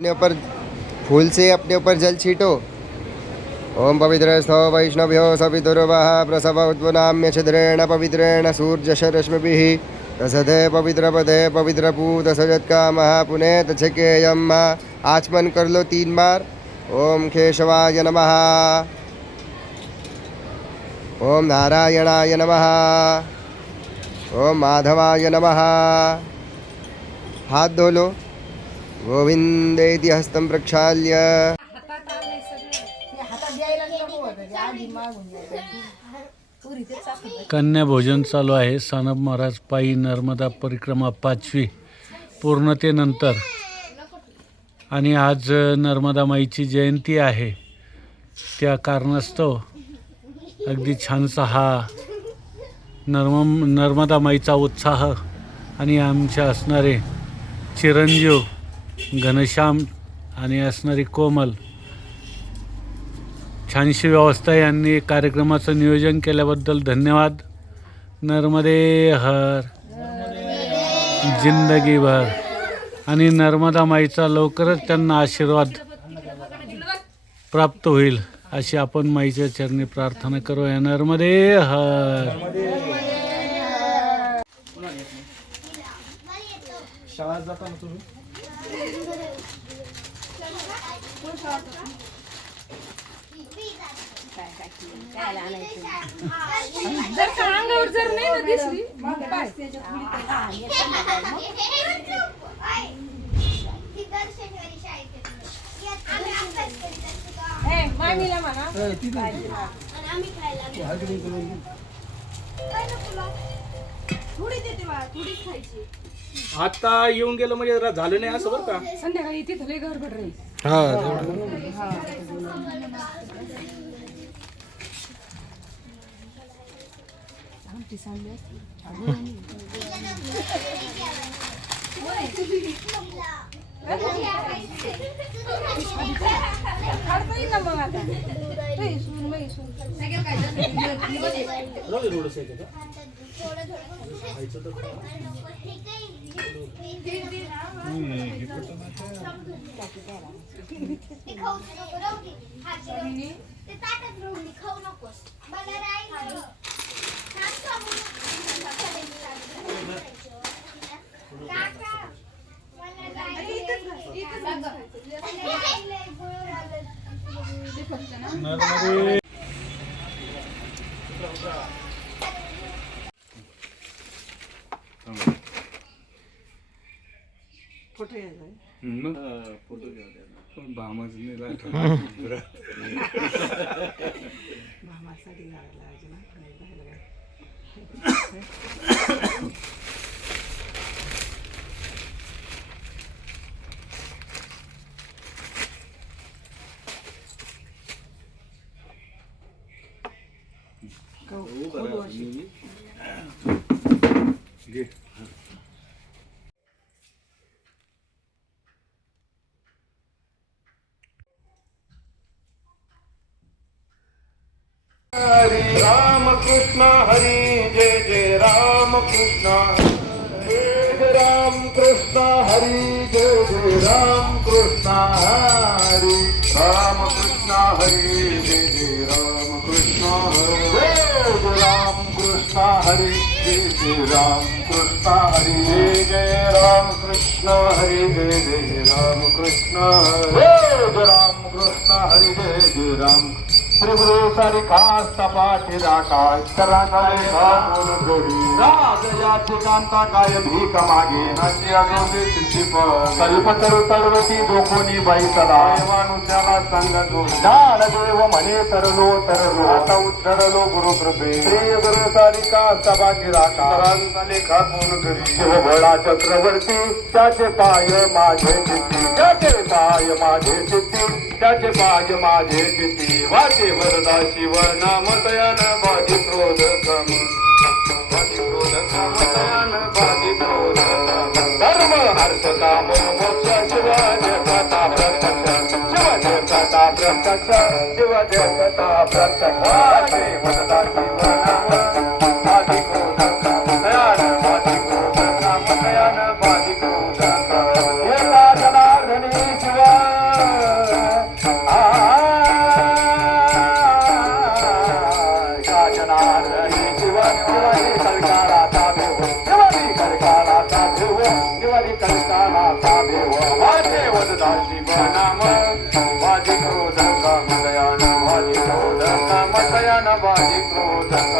अपने ऊपर फूल से अपने ऊपर जल छीटो। ओम पवित्रस्थो वैष्णव्यो सवितुर्वः प्रसव उद्वनाम्य छिद्रेण पवित्रेण सूर्यशरश्मिभिः तसदे पवित्रपदे पवित्रपूत सजत्कामः पुनेत छकेयम्। आचमन कर लो 3 बार। ओम केशवाय नमः, ओम नारायणाय नमः, ओम माधवाय नमः। हाथ धो लो। गोविंदेति हस्तं प्रक्षाल्य। कन्या भोजन चालू आहे। सानप महाराज पायी नर्मदा परिक्रमा 5वी पूर्णतेनंतर आणि आज नर्मदा माईची जयंती आहे, त्या कारणास्तव अगदी छानसा हा नर्मदा माईचा उत्साह आणि आमचे असणारे चिरंजीव घनश्याम आणि असणारी कोमल, छानशी व्यवस्था यांनी कार्यक्रमाचं नियोजन केल्याबद्दल धन्यवाद। नर्मदे हर, जिंदगी भर। आणि नर्मदा माईचा लवकरच त्यांना आशीर्वाद प्राप्त होईल अशी आपण माईच्या चरणी प्रार्थना करूया। नर्मदे हर। शाळेत जाताना तुम्ही जर का अंगावर जर नाही ना दिसली मग काय मामीला म्हणा थोडी देते बा, थोडी खायची। आता येऊन गेलो म्हणजे झालं नाही असं बरं का। संध्याकाळी तिथं लय गडबड राहील। आमटी सांडली असती काढता येईल ना मग आता नर्मदे फोटो घ्या पण भामाच नाही राहत घे हरे राम कृष्ण हरी जय जय राम कृष्ण जय राम कृष्ण हरी जय जय राम कृष्ण हरी राम कृष्ण हरी जय जय राम कृष्ण हरी जय राम कृष्ण हरी जय जय राम कृष्ण हरी जय राम कृष्ण हरी जय जय राम कृष्ण जय राम कृष्ण हरी जय जय राम श्री गुरु सारिखास तपाठी राखाय करांगळे घालून घडी राजयाची कांता काय भीक मागे नाची अगोदे सिद्धिप कल्पतरु तळवती दोकोनी बाई सदा मानुष्याला संग जो ज्ञान देव म्हणे तरलो आता उद्धरलो गुरु कृपे श्री गुरु सारिखास तपाठी राखाय घालून घडी शिवबळा चक्रवर्ती त्याचे पाय माझे चित्ती त्याचे पाय माझे चित्ती त्याचे पाय माझे चित्ती वाचे वरदा शिव नामतयान बाजी क्रोध कम बाजी क्रोध कम तयान बाजी क्रोध धर्म अर्थ काम मोक्ष शिव जगता प्रत्यक्ष शिव जगता प्रत्यक्ष शिव जगता प्रत्यक्ष वाचे वरदा शिव नाम बाजी क्रोध कम तयान बाजी क्रोध कम तयान बाजी क्रोध एका जनार्दनी शिवा वदता शिवनाम वाजी क्रोधक मदयान वाजी क्रोधक मदयान वाजी क्रोधक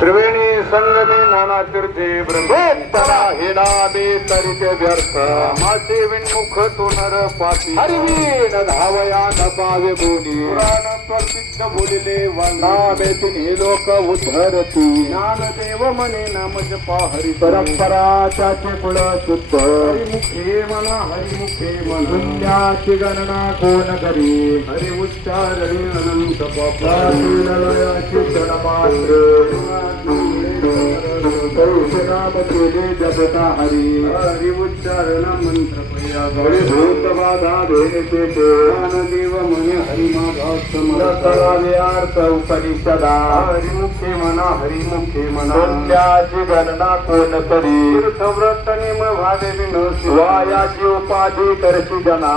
त्रिवेणी संगमी नाना तीर्थे ब्रह्मोत्तरा हेनादे तरिते व्यर्थ मासे विन्मुख तो नर पापी हरिवीण धावया न पावे बोली पुराण प्रसिद्ध बोलिले वंदामे तिन्ही लोक उद्धरती ज्ञानदेव मने नाम जपा हरी परंपरा त्याचे कुळ शुद्ध हरिमुखे म्हणा हरिमुखे म्हणा पुण्याची गणना कोण करी हरि उच्चारणी अनंत पापाची क्षण मात्र नाम केले जपता हरी हरि उच्चारण मंत्र हरि भूत बाधा भेदते ज्ञानदेव म्हणे हरिमा भाव्यार्थ उपनिषदा हरिमुखे म्हणा हरिमुखे म्हणा त्याची गणना कोण करी तीर्थव्रत निम भावे वायाची उपाधी करशी जना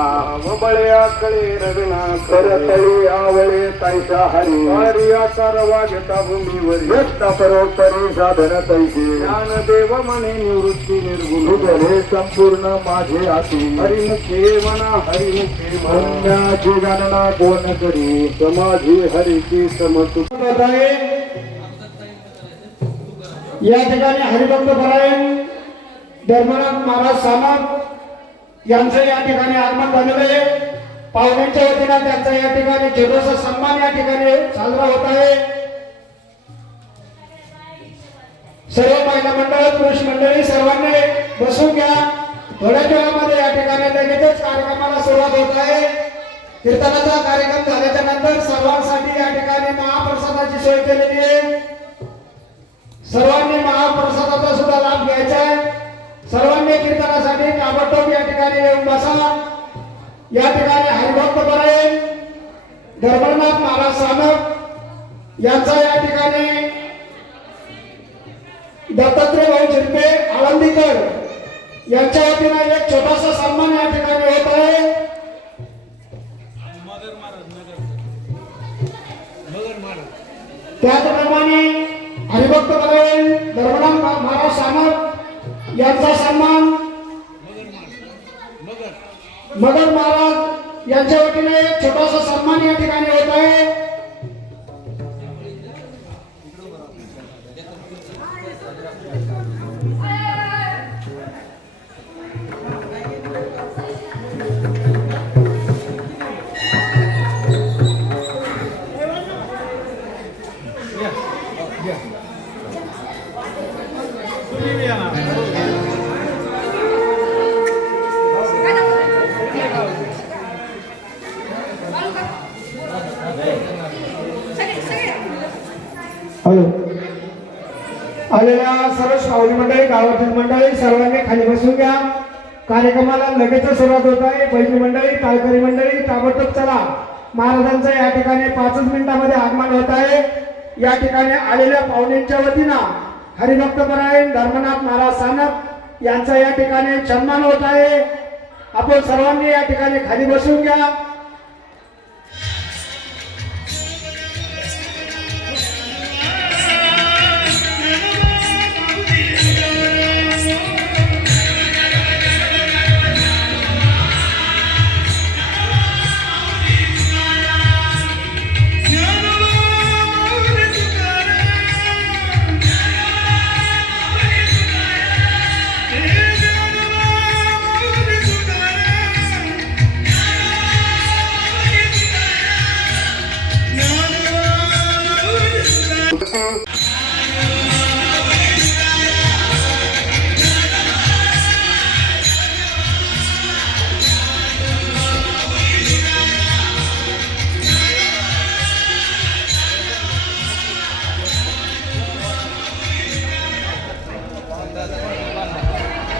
बळे आकळे रविना करतळी आवळे तैसा हरी हरि आकार वागता भूमीवर व्यक्त परोपरी साधन तैसे ज्ञानदेव म्हणे निवृत्ती निर्गुण झाले संपूर्ण माझे आती हरिमुखे म्हणा हरिमुखे म्हणण्याची गणना कोण करी समाधी हरीची समतुक या ठिकाणी हरिभक्त परायण धर्मनाथ महाराज सानप यांचं या ठिकाणी आगमन झालेलं आहे. पाहुण्यांच्या वतीनं त्यांचा या ठिकाणी छोटासा सन्मान या ठिकाणी साजरा होत आहे. सर्व महिला मंडळ पुरुष मंडळी सर्वांनी बसून घ्या. थोड्या वेळामध्ये या ठिकाणी लगेचच कार्यक्रमाला सुरुवात होत आहे. कीर्तनाचा कार्यक्रम झाल्याच्या नंतर सर्वांसाठी या ठिकाणी महाप्रसादाची सोय केलेली आहे. सर्वांनी महाप्रसादाचा सुद्धा लाभ घ्यायचा आहे. सर्वांनी कीर्तनासाठी ताबडतोब या ठिकाणी येऊन बसा. या ठिकाणी हरिभक्त परायण धर्मनाथ महाराज सानप यांचा या ठिकाणी दत्तात्रय भाऊ झिरपे आळंदीकर यांच्या वतीने एक छोटासा सन्मान या ठिकाणी होत आहे. त्याचप्रमाणे हरिभक्त परायण धर्मनाथ महाराज सानप यांचा सन्मान मगर महाराज यांच्या वतीने एक छोटासा सन्मान या ठिकाणी होत आहे. हॅलो आलेल्या सर्व श्रावणी मंडळी गावातील मंडळी सर्वांनी खाली बसून घ्या. कार्यक्रमाला लगेच सुरुवात होत आहे. बैठी मंडळी तालकरी मंडळी ताबडतोब चला. महाराजांचं या ठिकाणी 5 मिनिटांमध्ये आगमन होत आहे. या ठिकाणी आलेल्या पाहुण्यांच्या वतीनं हरिभक्त परायण धर्मनाथ महाराज सानप यांचा या ठिकाणी सन्मान होत आहे. आपण सर्वांनी या ठिकाणी खाली बसून घ्या.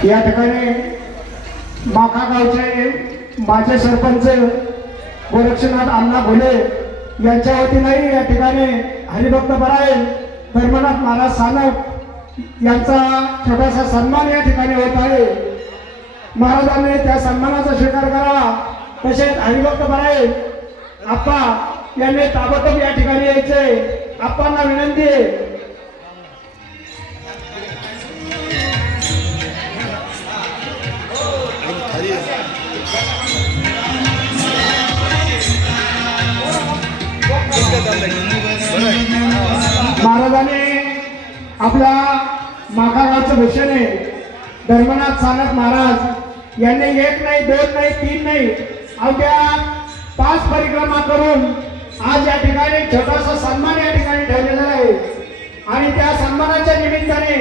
या ठिकाणी माखा गावचे माजी सरपंच गोरक्षनाथ अण्णा भोले यांच्या वतीनंही या ठिकाणी हरिभक्त परायण धर्मनाथ महाराज सानप यांचा छोटासा सन्मान या ठिकाणी होत आहे. महाराजांनी त्या सन्मानाचा स्वीकार करावा. तसेच हरिभक्त परायण आप्पा यांनी ताबडतोब या ठिकाणी यायचे. आप्पांना विनंती आहे. महाराजांनी आपल्या माखागावचं भूषण आहे धर्मनाथ सानप महाराज यांनी 1 नाही 2 नाही 3 नाही अवघ्या 5 परिक्रमा करून आज या ठिकाणी छोटासा सन्मान या ठिकाणी ठेवलेला आहे. आणि त्या सन्मानाच्या निमित्ताने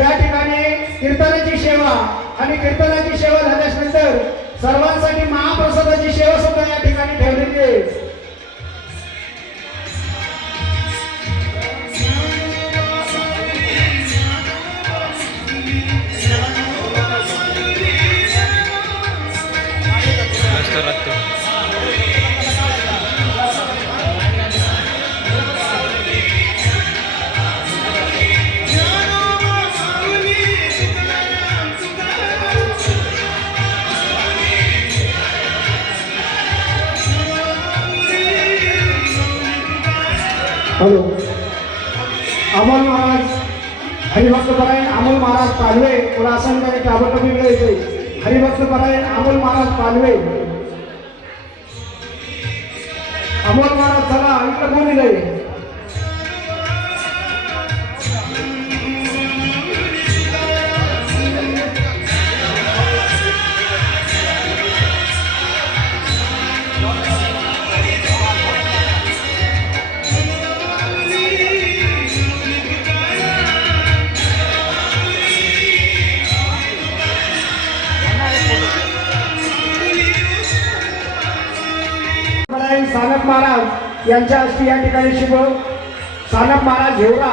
या ठिकाणी कीर्तनाची सेवा आणि कीर्तनाची सेवा झाल्यानंतर सर्वांसाठी महाप्रसादाची सेवा सुद्धा या ठिकाणी ठेवलेली आहे. हॅलो अमोल महाराज हरिभक्त परायण अमोल महाराज पालवे थोडा आसन करे ताबडतोब इकडे येते. हरिभक्त परायण अमोल महाराज पालवे. अमोल महाराज चला इकडे कोणी नाही. सानप महाराज यांच्या हस्ते या ठिकाणी शुभ सानप महाराज घेवरा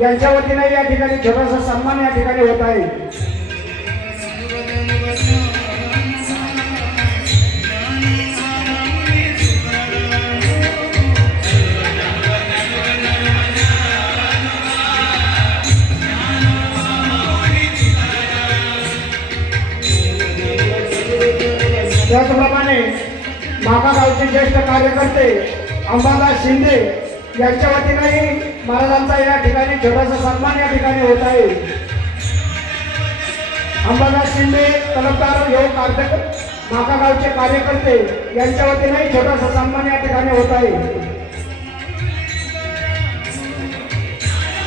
यांच्या वतीने या ठिकाणी छोटासा सन्मान या ठिकाणी होत आहे. त्याचप्रमाणे माखा गावचे ज्येष्ठ कार्यकर्ते अंबादास शिंदे यांच्या वतीनेही महाराजांचा या ठिकाणी छोटासा सन्मान या ठिकाणी होत आहे. अंबादास शिंदे तलबदार योग माखा गावचे कार्यकर्ते यांच्या वतीनेही छोटासा सन्मान या ठिकाणी होत आहे.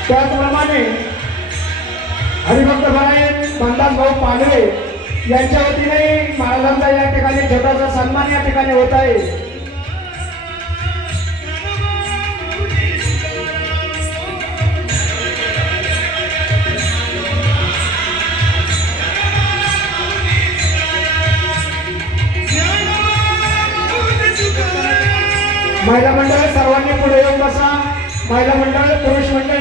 त्याचप्रमाणे हरिभक्त परायण बंडास भाऊ पांढरे यांच्या वतीनेही महाराजांचा या ठिकाणी छोटासा सन्मान या ठिकाणी होत आहे. महिला मंडळ सर्वांनी पुढे येऊन बसा. महिला मंडळ पुरुष मंडळ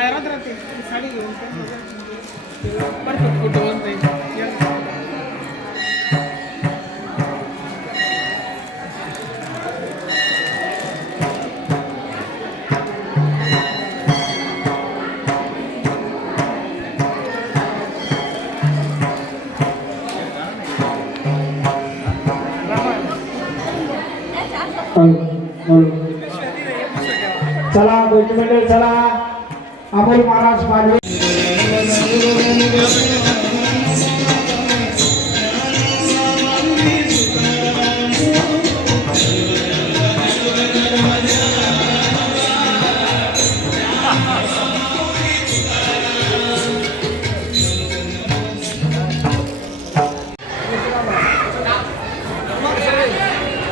राहते साडी घेऊन परफेक्ट फोटो बनता येईल. चला बैठी मंडळ चला. अमोल महाराज पालवे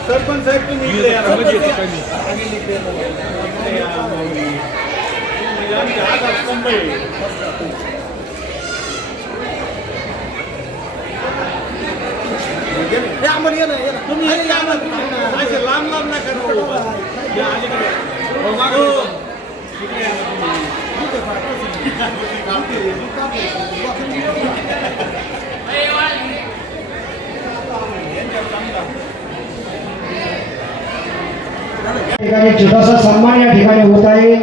सरपंच साहेब तुम्ही इकडे या ना, म्हणजे आमच्या हातात स्तंभ आहे. हे आम्हाला ये ना, ये ना. तुम्ही हे या ना, तुम्ही असे लांब लांब नका करू. या अलीकडे. हो, मागं हो. इकडे या ना तुम्ही. ठिकाणी छोटासा सन्मान या ठिकाणी होत आहे.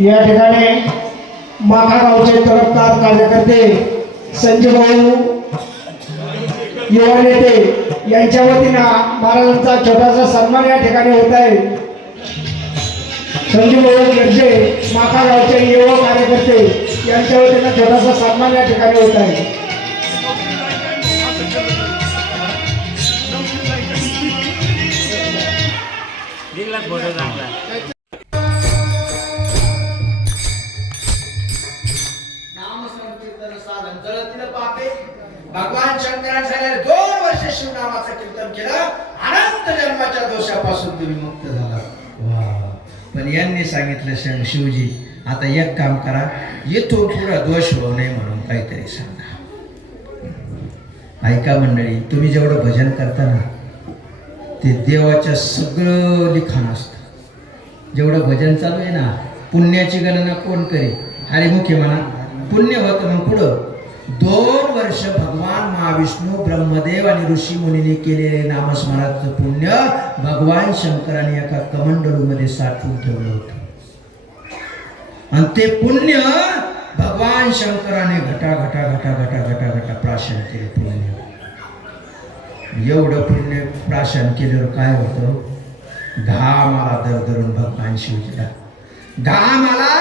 या ठिकाणी माखा गावचे तरफदार कार्यकर्ते संजय भाऊ युवा नेते यांच्या वतीनं महाराजांचा छोटासा सन्मान या ठिकाणी होत आहे. संजय भाऊ गर्जे माखा गावचे युवा कार्यकर्ते यांच्या वतीनं छोटासा सन्मान या ठिकाणी होत आहे. भगवान शंकराचार्य 2 वर्ष शिवनामाचं कीर्तन केलं. अनंत जन्माच्या दोषापासून तुम्ही मुक्त झाला. वा. पण यांनी सांगितलं शिवजी आता एक काम करा, इथून पुढे दोष होऊ नये म्हणून काहीतरी सांगा. ऐका मंडळी, तुम्ही जेवढं भजन करता ना ते देवाच्या सगळं लिखाण असतं. जेवढं भजन चालू आहे ना, पुण्याची गणना कोण करे? हरिमुखी म्हणा पुण्य होतं. मग पुढं 2 वर्ष भगवान महाविष्णू ब्रह्मदेव आणि ऋषी मुनीने केलेले नामस्मरणाचं पुण्य भगवान शंकराने एका कमंडलूमध्ये साठवून ठेवलं होतं. आणि ते पुण्य भगवान शंकराने घटा घटा घटा घटा घटा घटा प्राशन केले. पुण्य एवढं पुण्य प्राशन केल्यावर काय होतं? घाम आला दरदरून भगवान शिवजीला. घाम आला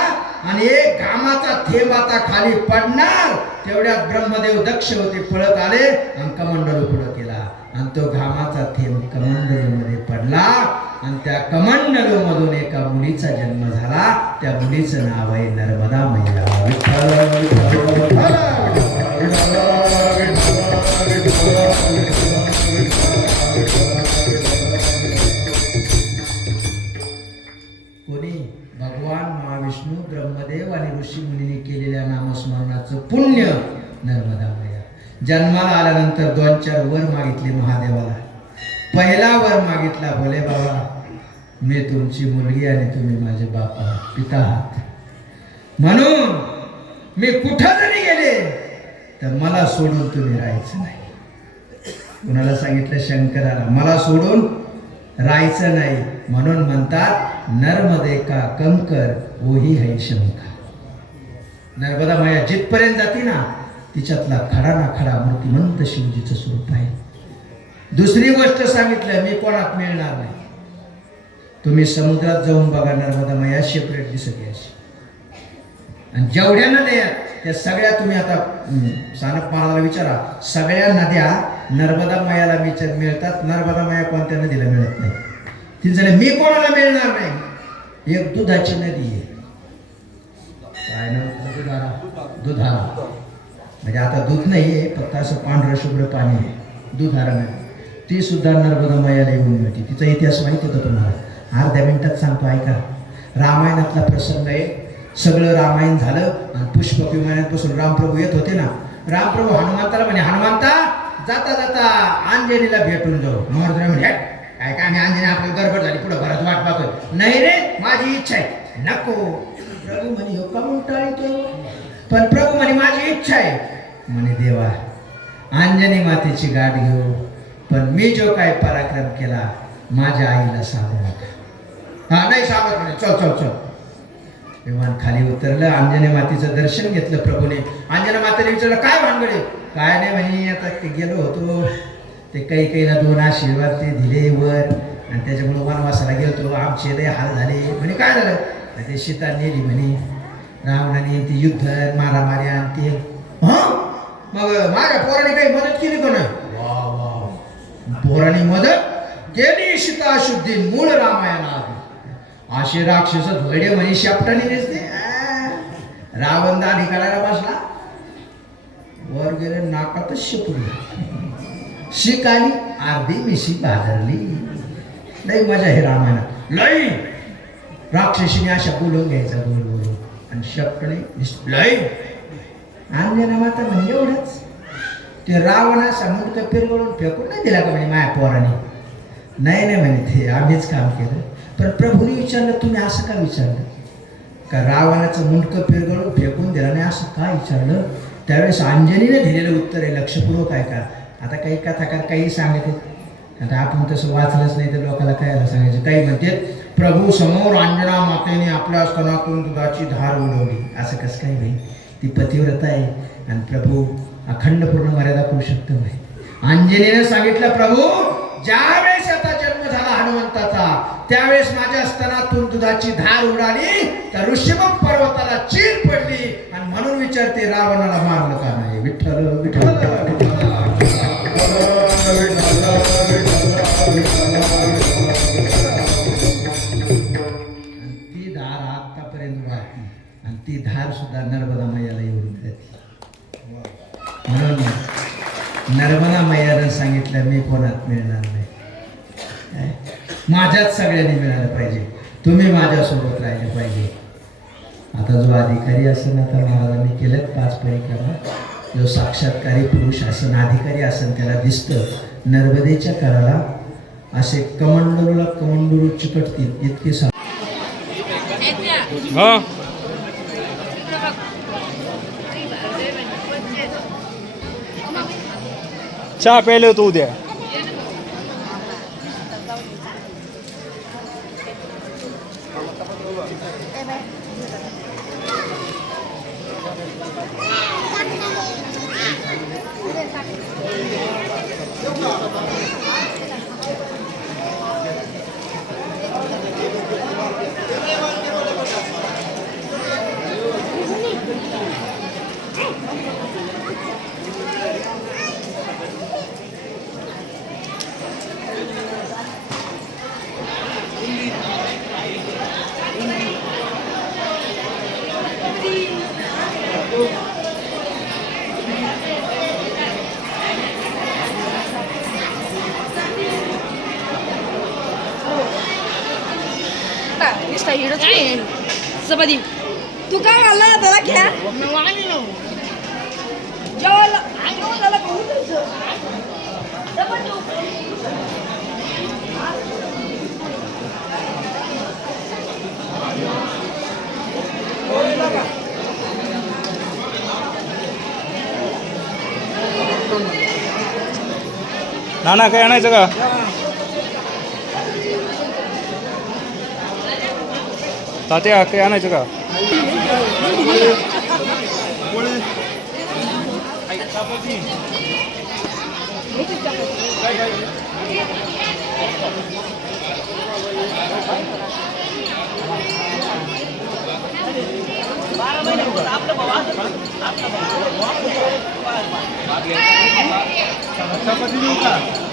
आणि एक घामाचा थेंब आता खाली पडणार. तेवढ्यात ब्रह्मदेव दक्ष होते, पळत आले आणि कमंडलू पुढं केला. आणि तो घामाचा थेंब कमंडलूमध्ये पडला आणि त्या कमंडलू मधून एका मुलीचा जन्म झाला. त्या मुलीचं नाव आहे नर्मदा मैया. कोणी? भगवान महाविष्णू ब्रह्मदेव आणि ऋषी मुनीने केलेल्या नामस्मरणाचं पुण्य नर्मदा मैया. जन्माला आल्यानंतर 2-4 वर मागितले महादेवाला. पहिला वर मागितला, भोले बाबा मी तुमची मुलगी आणि तुम्ही माझे बाप आहात, पिता आहात, म्हणून मी कुठं जरी गेले तर मला सोडून तुम्ही राहायचं नाही. कुणाला सांगितलं? शंकराला. मला सोडून राहायचं नाही. म्हणून म्हणतात नर्मदे का कंकर ओही है शंका. नर्मदा माया जिथपर्यंत जाते ना तिच्यातला खडा ना खडा मूर्तिमंत शिवजीचं स्वरूप आहे. दुसरी गोष्ट सांगितलं, मी कोणात मिळणार नाही. तुम्ही समुद्रात जाऊन बघा, नर्मदा माया सेपरेट दिसत याची. आणि जेवढ्या नद्या त्या सगळ्या तुम्ही आता सानप महाराजाला विचारा, सगळ्या नद्या नर्मदा मायाला मिळतात. नर्मदा माया कोणत्या नदीला मिळत नाही. ती झाली मी कोणाला मिळणार नाही. एक दुधाची नदी आहे. काय नाव दुधारा. म्हणजे आता दूध नाही आहे, फक्त असं पांढरं शुभ्र पाणी आहे, दुधारा नाही. ती सुद्धा नर्मदा मैयाला येऊन मिळते. तिचा इतिहास माहिती होता तुम्हाला, अर्ध्या मिनिटात सांगतो ऐका. रामायणातला प्रसंग आहे. सगळं रामायण झालं आणि पुष्पक विमानापासून रामप्रभू येत होते ना. रामप्रभू हनुमंताला म्हणे, हनुमंता जाता जाता अंजनीला भेटून जाऊ. महाराज म्हणे, काय काय मी अंजनी आपली गडबड झाली, पुढं घरात वाट पाहतोय. नाही रे, माझी इच्छा आहे. नको. प्रभू म्हणे, हो का टाळतो? पण प्रभू म्हणे, माझी इच्छा आहे. म्हणे, देवा अंजनी मातेची गाठ घेऊ, पण मी जो काय पराक्रम केला माझ्या आईला सांगू नका. हा नाही सांगत. म्हणे, चल चल चल. विमान खाली उतरलं. अंजनी मातेचं दर्शन घेतलं प्रभूने. अंजना मातेने विचारलं, काय भानगडे? काय नाही म्हणे, आता ते गेलो होतो, ते काही 2 आशीर्वाद ते दिले वर, आणि त्याच्यामुळे वनवासाला गेलो, आमचे लय हाल झाले. म्हणे, काय झालं? ते सीता नेली म्हणे रावणाने, ते युद्ध मारामारी आणि ते. मग माझ्या पोराने काही मदत केली का नाही? वा वा, पोराने मदत केली. सीता शुद्धी मूळ रामायणात. असे राक्षस धोडे म्हणे शापटाने दिसते. रावण दाढी करायला बसला, वर गेले, नाकातच शिकली. शिक आली, अर्धी मिशी बाजारली. लई मजा आहे रामायणात. लई राक्षसीने अशा बोलून घ्यायचा, गोल बोलून, आणि शापटाने लई. अंजना माता म्हणे, एवढंच? ते रावणा समुद्र पिरगळून फेकून नाही दिला का म्हणे माझ्या पोराने? नाही म्हणे, ते आम्हीच काम केलं. पण प्रभूने विचारलं, तुम्ही असं का विचारलं? का रावणाचं मुंडकं पिरगळून फेकून दिलं नाही असं का विचारलं? त्यावेळेस अंजनीने दिलेलं उत्तर आहे, लक्षपूर्वक आहे का. आता काही कथाकार काही सांगत आहेत, आता आपण तसं वाचलंच नाही तर लोकांना कायला सांगायचं. काही म्हणतात, प्रभू समोर अंजना मातेने आपल्या स्तनातून दुधाची धार उडवली. असं कसं काय भाई? ती पतिव्रता आहे आणि प्रभू अखंड पूर्ण मर्यादा पुरुषोत्तम आहे. अंजनीने सांगितलं, प्रभू ज्यावेळेस आता जन्म झाला हनुमंताचा, त्यावेळेस माझ्या स्तनातून दुधाची धार उडाली, तर ऋषभम पर्वताला चीर पडली, आणि म्हणून विचारते, रावणाला मारलं का नाही? विठ्ठल विठ्ठल. ती धार आतापर्यंत वाहती, आणि ती धार सुद्धा नर्मदा मैयाला येऊन जाते. म्हणून नर्मदा मैयानं सांगितलं, मी कोणात मिळणार नाही, माझ्याच सगळ्यांनी मिळालं पाहिजे, तुम्ही माझ्यासोबत राहिले पाहिजे. आता जो अधिकारी असेल, आता महाराजांनी केलेत 5 परिक्रमा, जो साक्षात्कारी पुरुष असन, अधिकारी असन, त्याला दिसतं नर्मदेच्या कराला असे कमंडलू चिकटतील इतके चहा प्यायला होतो उद्या. सबदी तू काय घालला त्याला घ्या जेवायला त्याला नाना काय आणायचं का? तात्या काय आणायचं का? चपाती देऊ का?